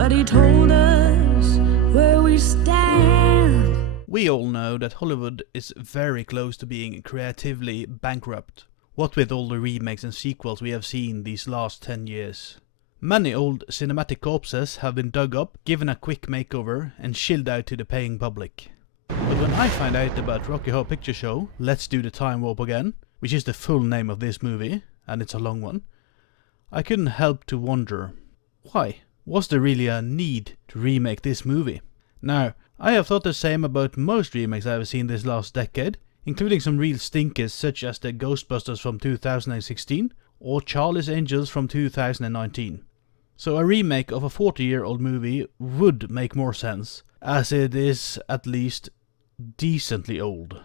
but he told us where we stand. We all know that Hollywood is very close to being creatively bankrupt, what with all the remakes and sequels we have seen these last 10 years. Many old cinematic corpses have been dug up, given a quick makeover, and shilled out to the paying public. But when I find out about Rocky Horror Picture Show, Let's Do the Time Warp Again, which is the full name of this movie, and it's a long one, I couldn't help to wonder, why? Was there really a need to remake this movie? Now, I have thought the same about most remakes I have seen this last decade, including some real stinkers such as the Ghostbusters from 2016 or Charlie's Angels from 2019. So a remake of a 40-year-old movie would make more sense, as it is at least decently old.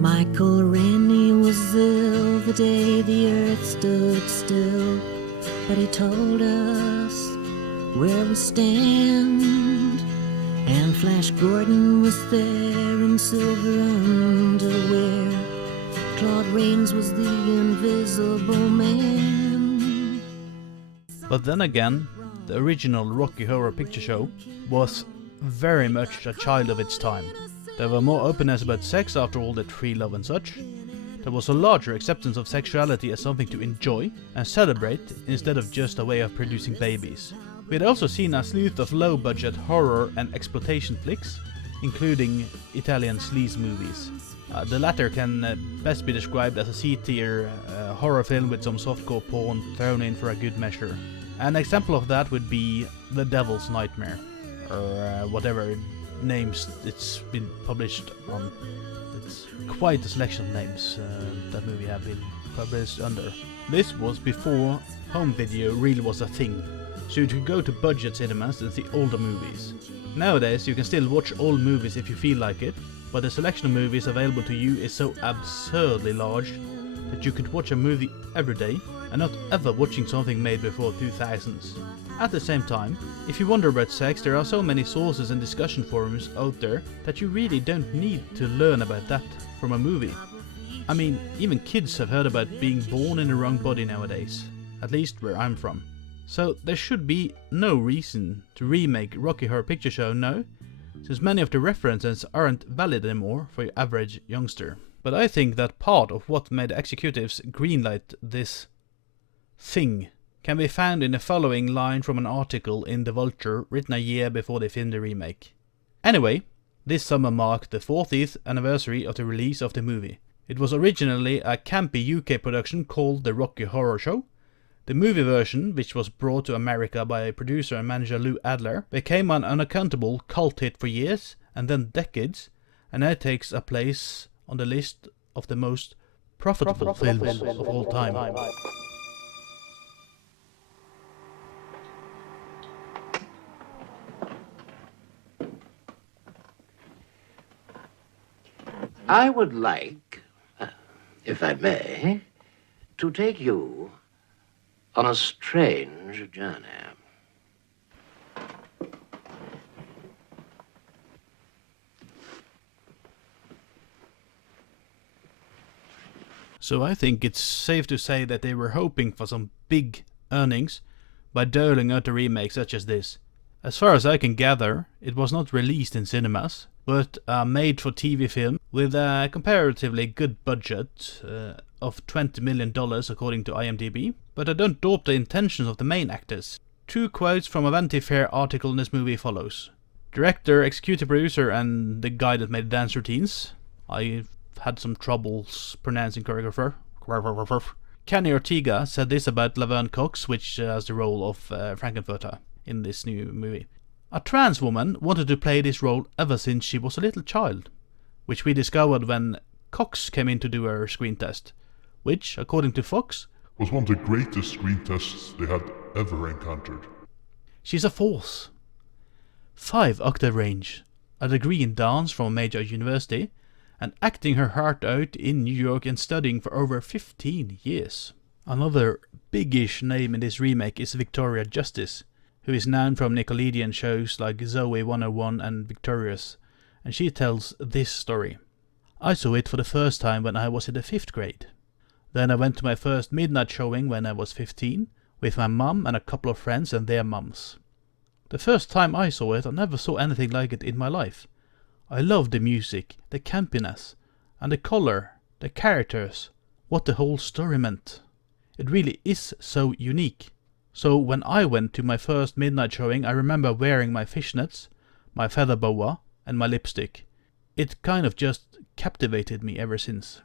Michael Rennie was ill the day the earth stood still, but he told us where we stand. And Flash Gordon was there in silver underwear. Claude Rains was the invisible man. But then again, the original Rocky Horror Picture Show was very much a child of its time. There were more openness about sex after all that free love and such. There was a larger acceptance of sexuality as something to enjoy and celebrate instead of just a way of producing babies. We had also seen a slew of low-budget horror and exploitation flicks, including Italian sleaze movies. The latter can best be described as a C-tier horror film with some softcore porn thrown in for a good measure. An example of that would be The Devil's Nightmare, or whatever names it's been published on. It's quite a selection of names that movie have been published under. This was before home video really was a thing, so you could go to budget cinemas and see older movies. Nowadays you can still watch old movies if you feel like it, but the selection of movies available to you is so absurdly large that you could watch a movie every day and not ever watching something made before 2000s. At the same time, if you wonder about sex, there are so many sources and discussion forums out there that you really don't need to learn about that from a movie. I mean, even kids have heard about being born in the wrong body nowadays, at least where I'm from. So there should be no reason to remake Rocky Horror Picture Show now, since many of the references aren't valid anymore for your average youngster. But I think that part of what made executives greenlight this thing can be found in the following line from an article in The Vulture written a year before they filmed the remake. Anyway, this summer marked the 40th anniversary of the release of the movie. It was originally a campy UK production called The Rocky Horror Show. The movie version, which was brought to America by producer and manager Lou Adler, became an unaccountable cult hit for years and then decades, and now takes a place on the list of the most profitable films of all time. I would like, if I may, to take you on a strange journey. So I think it's safe to say that they were hoping for some big earnings by doling out a remake such as this. As far as I can gather, it was not released in cinemas, but a made-for-TV film with a comparatively good budget of $20 million according to IMDb. But I don't doubt the intentions of the main actors. 2 quotes from a Vanity Fair article in this movie follows. Director, executive producer, and the guy that made dance routines. I had some troubles pronouncing choreographer. Kenny Ortega said this about Laverne Cox, which has the role of Frankenfurter in this new movie. A trans woman wanted to play this role ever since she was a little child, which we discovered when Cox came in to do her screen test, which, according to Fox, was one of the greatest screen tests they had ever encountered. She's a force. 5-octave range, a degree in dance from a major university, and acting her heart out in New York and studying for over 15 years. Another biggish name in this remake is Victoria Justice, who is known from Nickelodeon shows like Zoe 101 and Victorious, and she tells this story. I saw it for the first time when I was in the 5th grade. Then I went to my first midnight showing when I was 15, with my mum and a couple of friends and their mums. The first time I saw it, I never saw anything like it in my life. I loved the music, the campiness, and the color, the characters, what the whole story meant. It really is so unique. So when I went to my first midnight showing, I remember wearing my fishnets, my feather boa, and my lipstick. It kind of just captivated me ever since.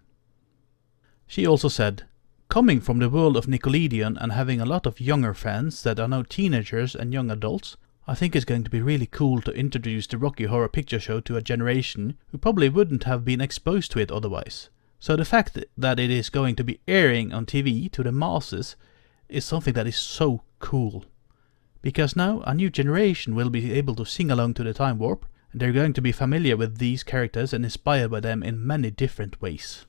She also said, coming from the world of Nickelodeon and having a lot of younger fans that are now teenagers and young adults, I think it's going to be really cool to introduce the Rocky Horror Picture Show to a generation who probably wouldn't have been exposed to it otherwise. So the fact that it is going to be airing on TV to the masses is something that is so cool. Because now a new generation will be able to sing along to the time warp, and they're going to be familiar with these characters and inspired by them in many different ways.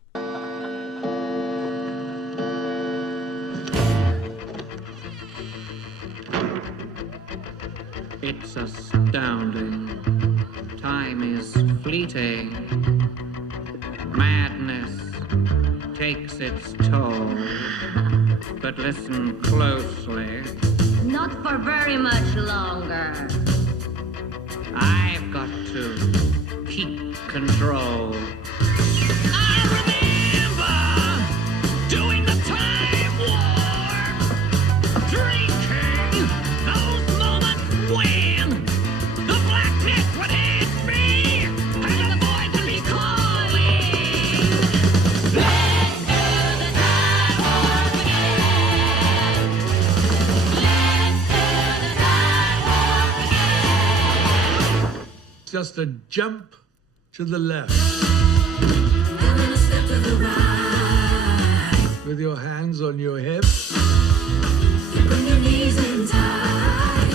It's astounding. Time is fleeting. Madness takes its toll. But listen closely. Not for very much longer. I've got to keep control. I remember doing the time warp, drinking those moments when the blackness would hit me and the voice would be calling. Let's do the time warp again. Let's do the time warp again. Just a jump to the left. And then a step to the right. With your hands on your hips. Bring your knees in tight.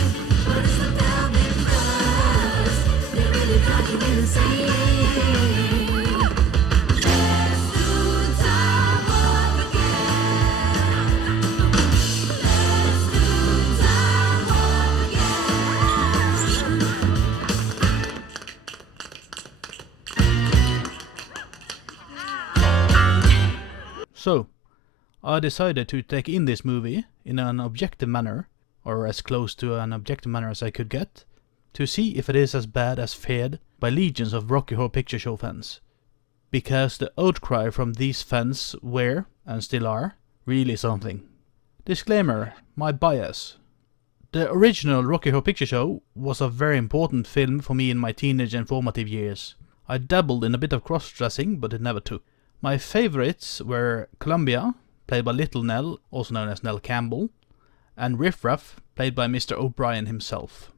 But it's the pelvic thrust. They really got you insane. Let's do the time warp again. Let's do the time warp again. So, I decided to take in this movie in an objective manner, or as close to an objective manner as I could get, to see if it is as bad as feared by legions of Rocky Horror Picture Show fans. Because the outcry from these fans were, and still are, really something. Disclaimer, my bias. The original Rocky Horror Picture Show was a very important film for me in my teenage and formative years. I dabbled in a bit of cross-dressing, but it never took. My favorites were Columbia, played by Little Nell, also known as Nell Campbell, and Riff Raff, played by Mr. O'Brien himself.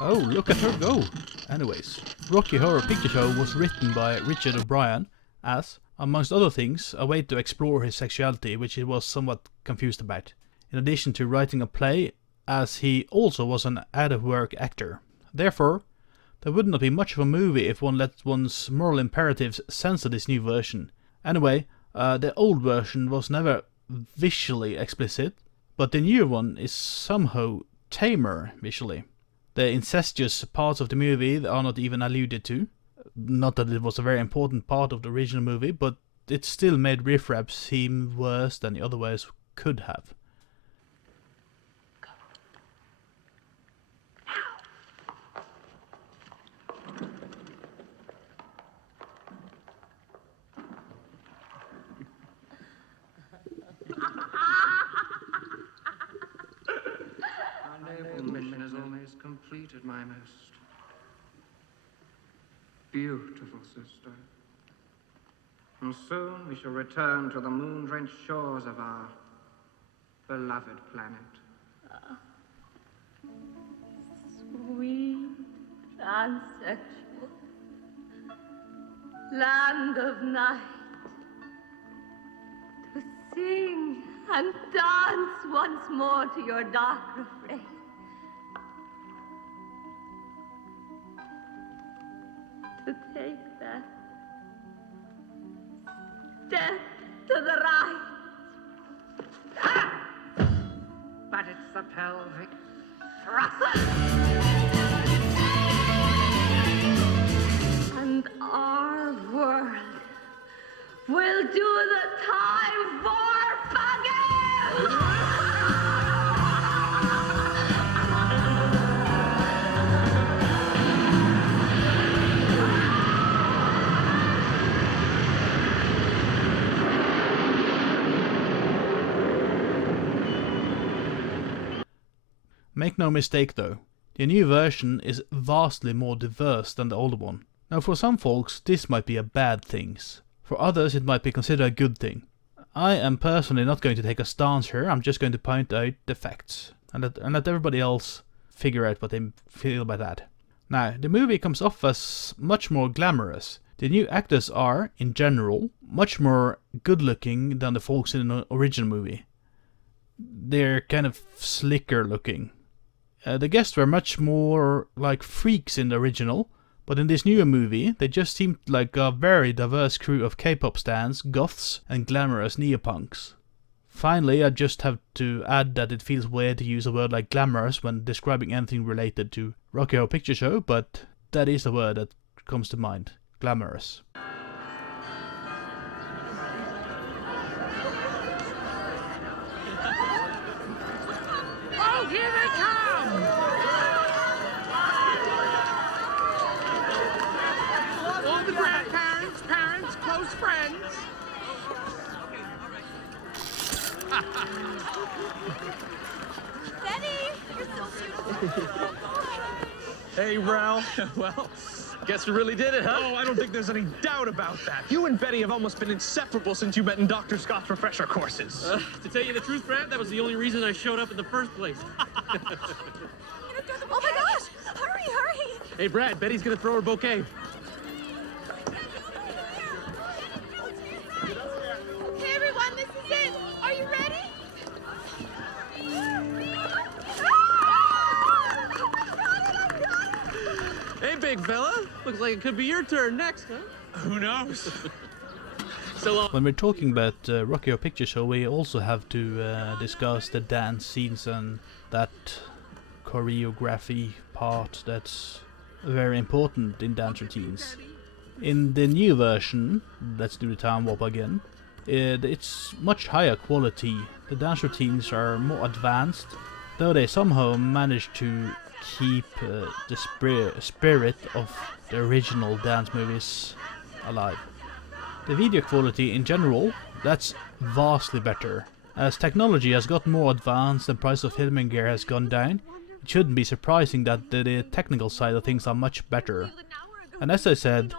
Oh, look at her go! Anyways, Rocky Horror Picture Show was written by Richard O'Brien as, amongst other things, a way to explore his sexuality, which he was somewhat confused about, in addition to writing a play, as he also was an out-of-work actor. Therefore, there would not be much of a movie if one let one's moral imperatives censor this new version. Anyway, the old version was never visually explicit, but the new one is somehow tamer visually. The incestuous parts of the movie are not even alluded to. Not that it was a very important part of the original movie, but it still made Riff Raff seem worse than it otherwise could have. Our noble mission has almost completed, my most beautiful sister. And soon we shall return to the moon-drenched shores of our beloved planet. Sweet transsexual land of night, to sing and dance once more to your dark refrain. To take that step to the right. But it's the pelvic thrust. And our world will do the time for bugging! Make no mistake though, the new version is vastly more diverse than the older one. Now for some folks this might be a bad thing, for others it might be considered a good thing. I am personally not going to take a stance here, I'm just going to point out the facts, and let everybody else figure out what they feel about that. Now, the movie comes off as much more glamorous. The new actors are, in general, much more good looking than the folks in the original movie. They're kind of slicker looking. The guests were much more like freaks in the original, but in this newer movie, they just seemed like a very diverse crew of K-pop stans, goths, and glamorous neopunks. Finally, I just have to add that it feels weird to use a word like glamorous when describing anything related to Rocky Horror Picture Show, but that is a word that comes to mind. Glamorous. Oh, here they come! All the grandparents, parents, close friends. Betty, you're so beautiful. Hey, Ralph. Well, guess we really did it, huh? Oh, I don't think there's any doubt about that. You and Betty have almost been inseparable since you met in Dr. Scott's refresher courses. To tell you the truth, Brad, that was the only reason I showed up in the first place. Oh my gosh! Hurry, hurry! Hey, Brad, Betty's gonna throw her bouquet. Hey everyone, this is it! Are you ready? Hey, big fella. Looks like it could be your turn next, huh? Who knows? So, When we're talking about Rocky Horror Picture Show, we also have to discuss the dance scenes and that choreography part that's very important in dance routines. In the new version, let's do the time warp again, it's much higher quality. The dance routines are more advanced, though they somehow manage to keep the spirit of the original dance movies alive. The video quality in general, that's vastly better. As technology has got more advanced and price of filming gear has gone down, it shouldn't be surprising that the technical side of things are much better. And as I said,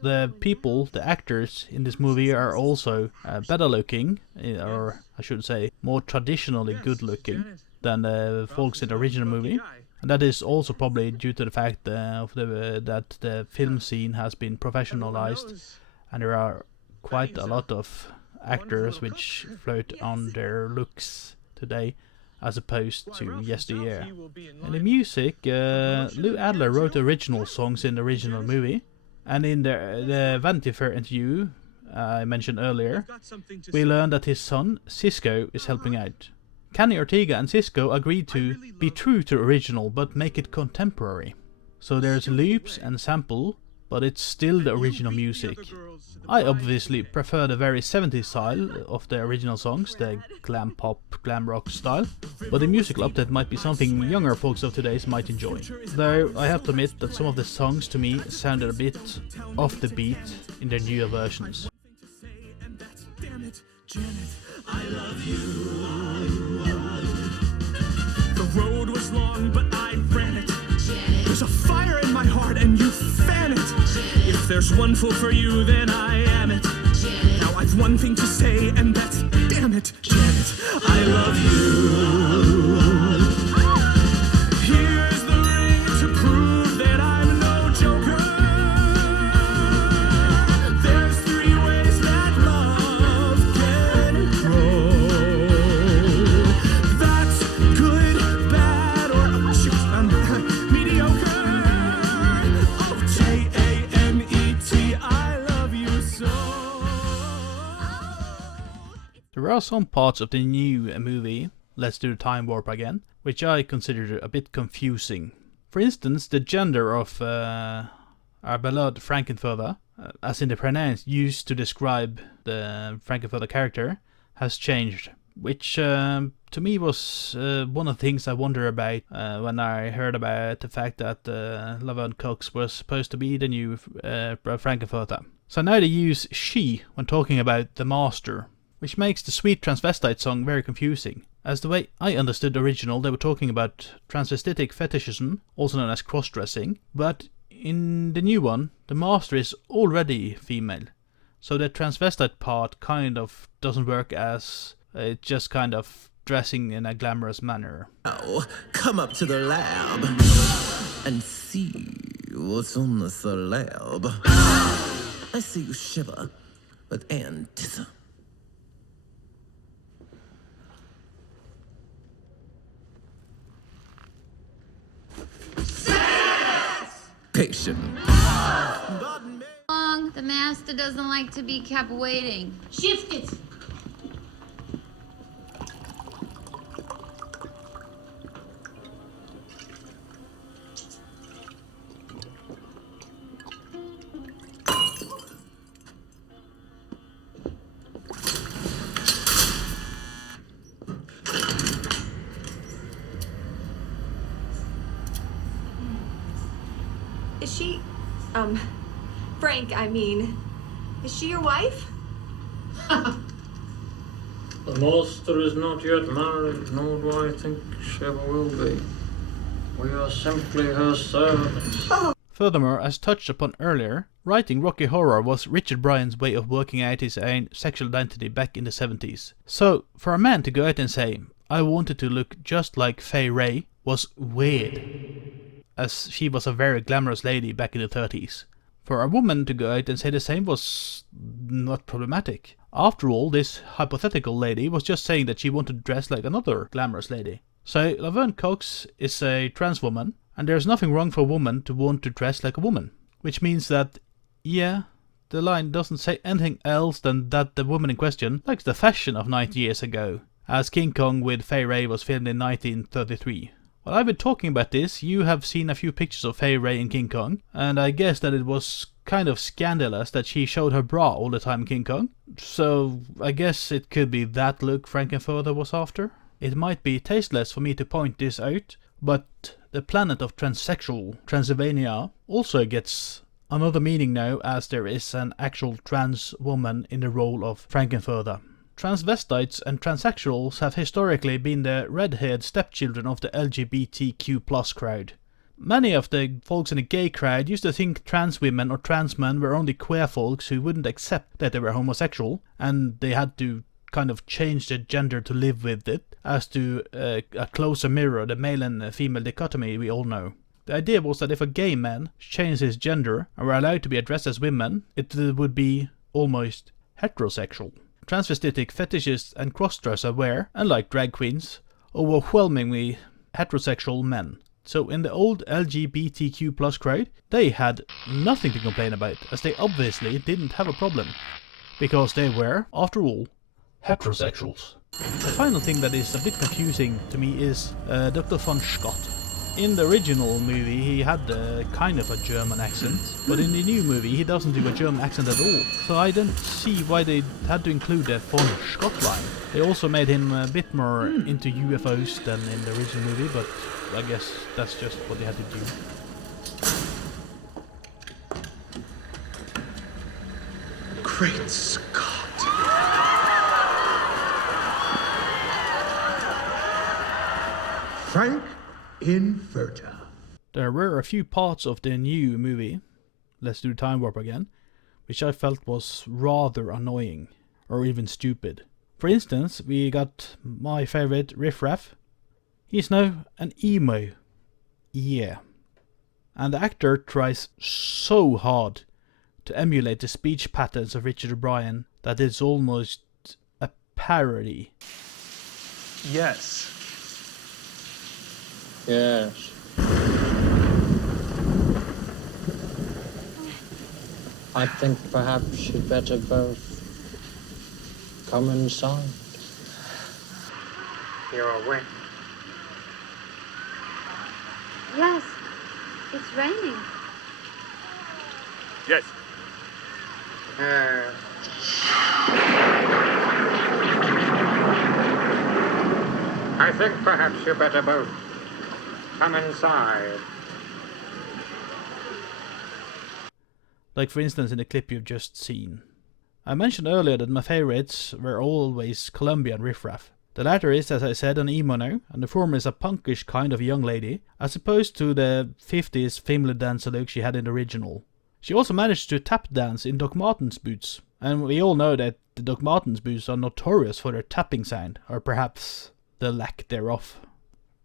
the people, the actors in this movie are also better looking, or I should say more traditionally good looking than the folks in the original movie. And that is also probably due to the fact that the film scene has been professionalized, and there are quite a lot of actors which float on their looks today as opposed to yesteryear. In the music, Lou Adler wrote the original songs in the original movie, and in the Vanity Fair interview I mentioned earlier, we learned that his son, Cisco, is helping out. Kenny Ortega and Cisco agreed to be true to the original but make it contemporary. So there's loops and sample, but it's still the original music. I obviously prefer the very 70s style of the original songs, the glam pop, glam rock style, but the musical update might be something younger folks of today might enjoy. Though I have to admit that some of the songs to me sounded a bit off the beat in their newer versions. The road was long, but I ran it. There's a fire in my heart and you fan it. If there's one fool for you, then I am it. Now I've one thing to say, and that's damn it, Janet, I love you. Here's the ring to prove that I'm no joker. There's 3 ways that love can grow. That's good, bad, or mediocre. Oh, Janet, I love you so. There are some parts of the new movie, Let's Do the Time Warp Again, which I consider a bit confusing. For instance, the gender of our beloved Frankenfurter, as in the pronouns used to describe the Frankenfurter character, has changed, which to me was one of the things I wonder about when I heard about the fact that Laverne Cox was supposed to be the new Frankenfurter. So now they use she when talking about the master, which makes the sweet transvestite song very confusing. As the way I understood the original, they were talking about transvestitic fetishism, also known as cross-dressing, but in the new one, the master is already female. So the transvestite part kind of doesn't work, as it's just kind of dressing in a glamorous manner. Now, come up to the lab and see what's on the slab. I see you shiver with antitha. Patient. The master doesn't like to be kept waiting. Shift it. Is she, Frank, I mean, is she your wife? The master is not yet married, nor do I think she ever will be. We are simply her servants. Furthermore, as touched upon earlier, writing Rocky Horror was Richard Bryan's way of working out his own sexual identity back in the 70s. So, for a man to go out and say, I wanted to look just like Fay Wray, was weird, as she was a very glamorous lady back in the 30s. For a woman to go out and say the same was not problematic. After all, this hypothetical lady was just saying that she wanted to dress like another glamorous lady. So Laverne Cox is a trans woman, and there's nothing wrong for a woman to want to dress like a woman. Which means that, yeah, the line doesn't say anything else than that the woman in question likes the fashion of 90 years ago, as King Kong with Fay Wray was filmed in 1933. While I've been talking about this, you have seen a few pictures of Fay Wray in King Kong, and I guess that it was kind of scandalous that she showed her bra all the time in King Kong. So I guess it could be that look Frankenfurter was after. It might be tasteless for me to point this out, but the planet of transsexual Transylvania also gets another meaning now, as there is an actual trans woman in the role of Frankenfurter. Transvestites and transsexuals have historically been the red-haired stepchildren of the LGBTQ+ crowd. Many of the folks in the gay crowd used to think trans women or trans men were only queer folks who wouldn't accept that they were homosexual, and they had to kind of change their gender to live with it, as to a closer mirror the male and female dichotomy we all know. The idea was that if a gay man changed his gender and were allowed to be addressed as women, it would be almost heterosexual. Transvestitic fetishists and crossdressers were, unlike drag queens, overwhelmingly heterosexual men. So in the old LGBTQ+ crowd, they had nothing to complain about, as they obviously didn't have a problem, because they were, after all, heterosexuals. The final thing that is a bit confusing to me is Dr. von Scott. In the original movie he had kind of a German accent, but in the new movie he doesn't do a German accent at all. So I don't see why they had to include the von Scott line. They also made him a bit more into UFOs than in the original movie, but I guess that's just what they had to do. Great Scott. Frank Infurter. There were a few parts of the new movie, Let's Do the Time Warp Again, which I felt was rather annoying, or even stupid. For instance, we got my favorite Riff Raff. He's now an emo. Yeah. And the actor tries so hard to emulate the speech patterns of Richard O'Brien that it's almost a parody. Yes. Yes. I think perhaps you'd better both come inside. You're wet. Yes, it's raining. Yes. I think perhaps you better both come inside. Like for instance in the clip you've just seen. I mentioned earlier that my favorites were always Colombian riffraff. The latter is, as I said, an emo now, and the former is a punkish kind of young lady, as opposed to the 50s family dancer look she had in the original. She also managed to tap dance in Doc Martens boots, and we all know that the Doc Martens boots are notorious for their tapping sound, or perhaps the lack thereof.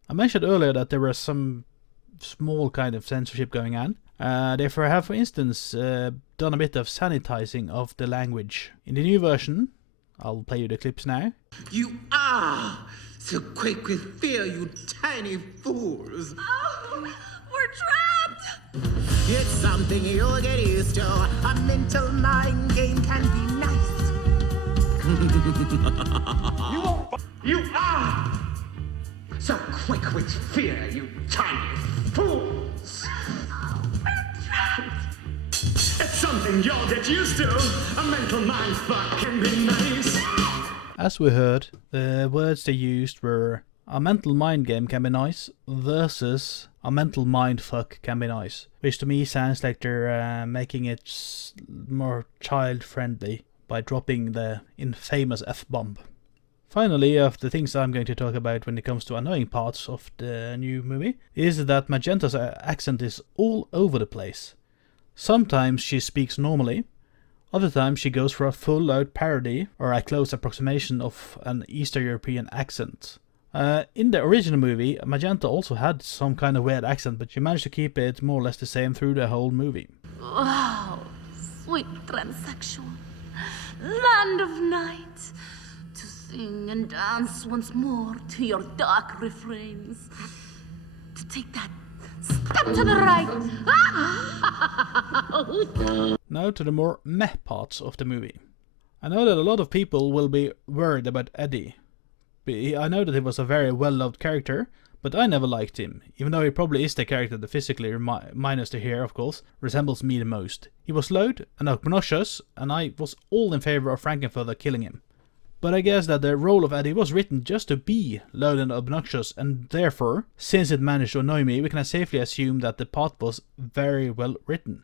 I mentioned earlier that there was some small kind of censorship going on. Therefore I have, for instance, done a bit of sanitizing of the language. In the new version, I'll play you the clips now. You are so quick with fear, you tiny fools. Oh, we're trapped! It's something you'll get used to. A mental mind game can be nice. You are so quick with fear, you tiny fools. It's something you'll get used to. A mental mind fuck can be nice. As we heard, the words they used were a mental mind game can be nice versus a mental mind fuck can be nice, which to me sounds like they're making it more child friendly by dropping the infamous F-bomb. Finally, of the things I'm going to talk about when it comes to annoying parts of the new movie, is that Magenta's accent is all over the place. Sometimes she speaks normally, other times she goes for a full-out parody or a close approximation of an Eastern European accent. In the original movie, Magenta also had some kind of weird accent, but she managed to keep it more or less the same through the whole movie. Wow, sweet transsexual, land of night, to sing and dance once more to your dark refrains, to take that step to the right. Now to the more meh parts of the movie. I know that a lot of people will be worried about Eddie. I know that he was a very well-loved character, but I never liked him, even though he probably is the character that physically, minus the hair of course, resembles me the most. He was loud and obnoxious, and I was all in favor of Frankenfurter killing him. But I guess that the role of Eddie was written just to be loud and obnoxious, and therefore, since it managed to annoy me, we can safely assume that the part was very well written.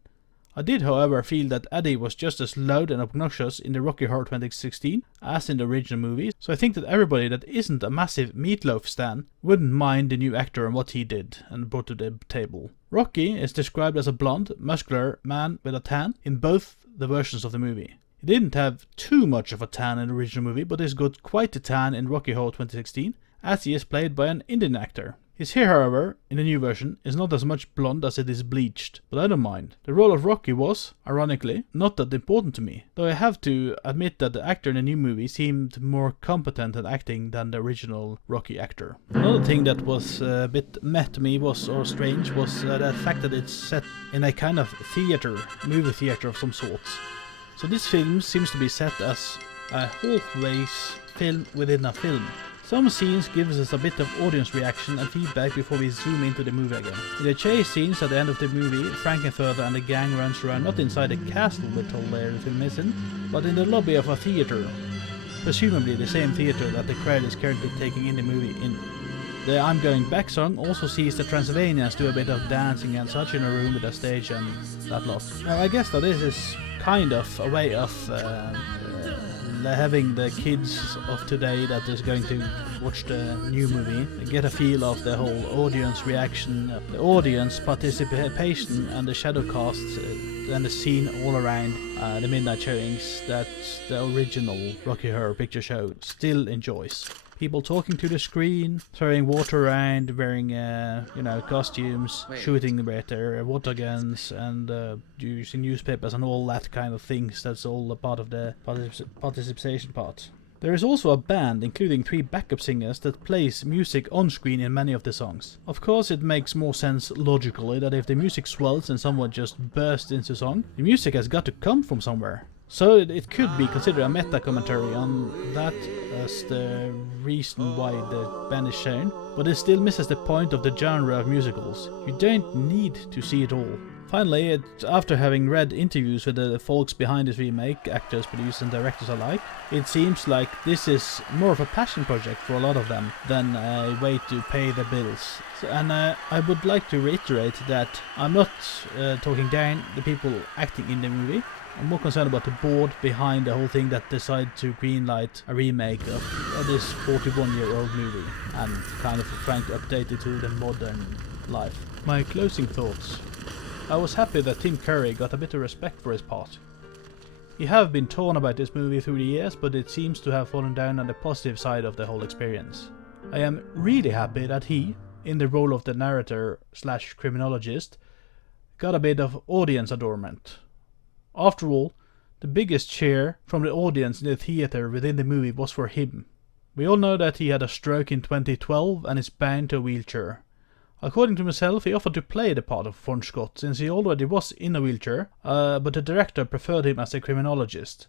I did, however, feel that Eddie was just as loud and obnoxious in the Rocky Horror 2016 as in the original movie, so I think that everybody that isn't a massive Meatloaf stan wouldn't mind the new actor and what he did and brought to the table. Rocky is described as a blonde, muscular man with a tan in both the versions of the movie. He didn't have too much of a tan in the original movie, but he's got quite a tan in Rocky Horror 2016, as he is played by an Indian actor. His hair, however, in the new version, is not as much blonde as it is bleached, but I don't mind. The role of Rocky was, ironically, not that important to me, though I have to admit that the actor in the new movie seemed more competent at acting than the original Rocky actor. Another thing that was a bit meh to me or strange was the fact that it's set in a kind of movie theater of some sorts. So this film seems to be set as a halfway film within a film. Some scenes gives us a bit of audience reaction and feedback before we zoom into the movie again. In the chase scenes at the end of the movie, Frankenfurter and the gang runs around not inside the castle we're told the film is in, but in the lobby of a theater. Presumably the same theater that the crowd is currently taking in the movie in. The I'm Going Back song also sees the Transylvanians do a bit of dancing and such in a room with a stage and that lot. Now I guess that this is kind of a way of having the kids of today that is going to watch the new movie get a feel of the whole audience reaction, the audience participation and the shadow casts and the scene all around the midnight showings that the original Rocky Horror Picture Show still enjoys. People talking to the screen, throwing water around, wearing, costumes, shooting with their water guns, and using newspapers and all that kind of things. That's all a part of the participation part. There is also a band, including 3 backup singers, that plays music on screen in many of the songs. Of course, it makes more sense logically that if the music swells and someone just bursts into song, the music has got to come from somewhere. So it could be considered a meta-commentary on that as the reason why the band is shown, but it still misses the point of the genre of musicals. You don't need to see it all. Finally, after having read interviews with the folks behind this remake, actors, producers and directors alike, it seems like this is more of a passion project for a lot of them than a way to pay the bills. And I would like to reiterate that I'm not talking down the people acting in the movie. I'm more concerned about the board behind the whole thing that decided to greenlight a remake of this 41-year-old movie and kind of trying to update it to the modern life. My closing thoughts. I was happy that Tim Curry got a bit of respect for his part. He have been torn about this movie through the years, but it seems to have fallen down on the positive side of the whole experience. I am really happy that he, in the role of the narrator/criminologist, got a bit of audience adornment. After all, the biggest cheer from the audience in the theater within the movie was for him. We all know that he had a stroke in 2012 and is bound to a wheelchair. According to himself, he offered to play the part of Von Scott since he already was in a wheelchair, but the director preferred him as a criminologist.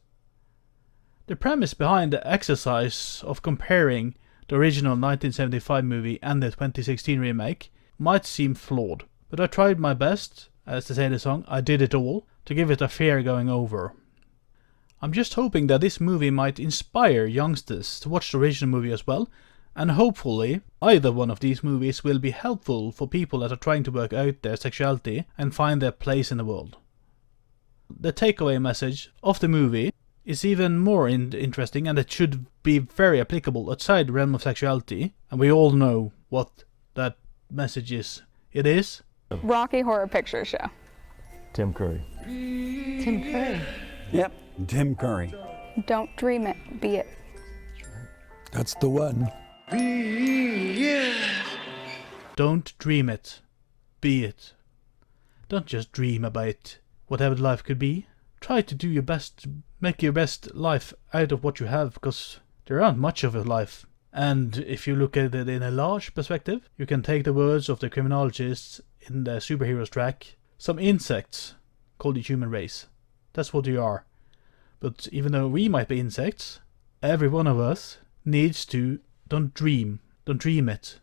The premise behind the exercise of comparing the original 1975 movie and the 2016 remake might seem flawed, but I tried my best, as they say in the song, I did it all, to give it a fair going over. I'm just hoping that this movie might inspire youngsters to watch the original movie as well, and hopefully either one of these movies will be helpful for people that are trying to work out their sexuality and find their place in the world. The takeaway message of the movie is even more interesting, and it should be very applicable outside the realm of sexuality, and we all know what that message is. It is Rocky Horror Picture Show. Tim Curry. Tim Curry. Yep, Tim Curry. Don't dream it, be it. That's the one. Don't dream it, be it. Don't just dream about whatever life could be. Try to do your best to make your best life out of what you have, because there aren't much of a life. And if you look at it in a large perspective, you can take the words of the criminologists in the superheroes track. Some insects called the human race. That's what you are. But even though we might be insects, every one of us needs to don't dream it.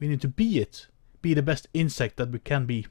We need to be it. Be the best insect that we can be.